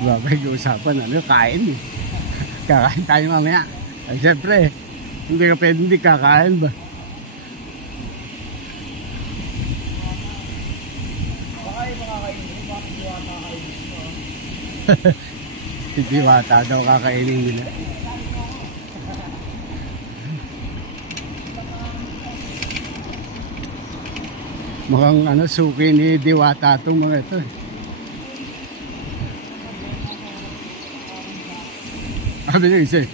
Pag-uusapan, ano, kain eh. Kakain tayo mamaya. Ay, siyempre, hindi ka pwede hindi kakain ba? Baka yung makakainin, bakit diwata kakainin mo? Si Diwata daw kakainin nila. Mukhang ano, suki ni Diwata itong mga ito. Sabi niya isa,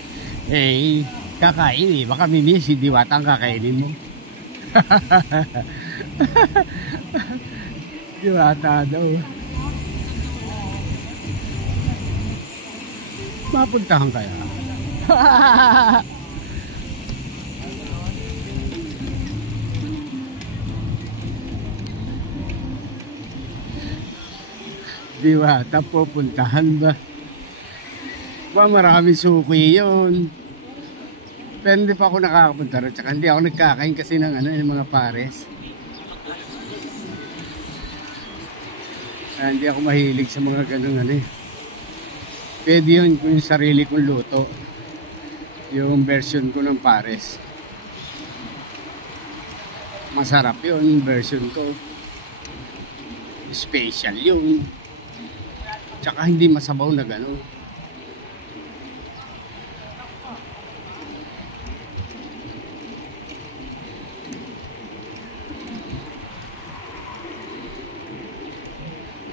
kakain eh. Baka mimi si Diwata ang kakainin mo. Diwata daw. Mapuntahan kaya? Diwata, pupuntahan ba? Marami suki yun. Pero hindi pa ako nakakapunta rin. Tsaka hindi ako nagkakain kasi ng ano, yung mga pares. Kaya hindi ako mahilig sa mga ganun ano eh. Pwede yun kung yung sarili kong luto. Yung version ko ng pares. Masarap yun yung version ko. Special yun. Tsaka hindi masabaw na gano'n.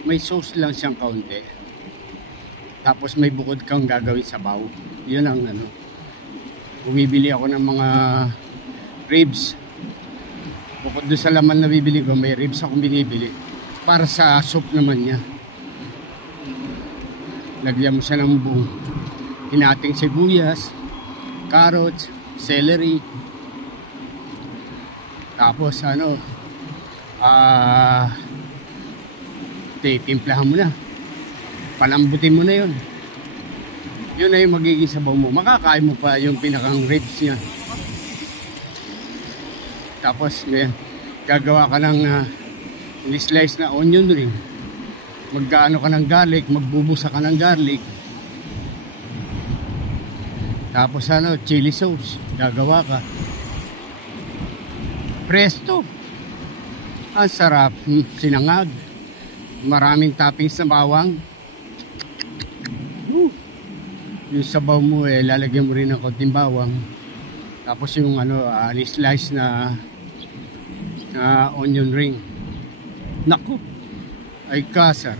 May sauce lang siyang kaunti. Tapos may bukod kang gagawin sabaw. Yun ang ano. Bumibili ako ng mga ribs. Bukod doon sa laman na bibili ko, may ribs akong binibili. Para sa soup naman niya. Lagyan mo siya ng buong hinating sibuyas, carrots, celery. Tapos ano, timplahan mo na, palambutin mo na yun. Yun na yung magiging sabaw mo. Makakain mo pa yung pinakang ribs niya. Tapos gagawa ka ng slice na onion ring. Magkaano ka ng garlic, magbubusa ka ng garlic. Tapos ano, chili sauce, gagawa ka. Presto. Ang sarap, sinangag. Maraming toppings na bawang. Yung sabaw mo lalagyan mo rin ng konting bawang. Tapos yung ano, slice na onion ring. Naku, ay kasar.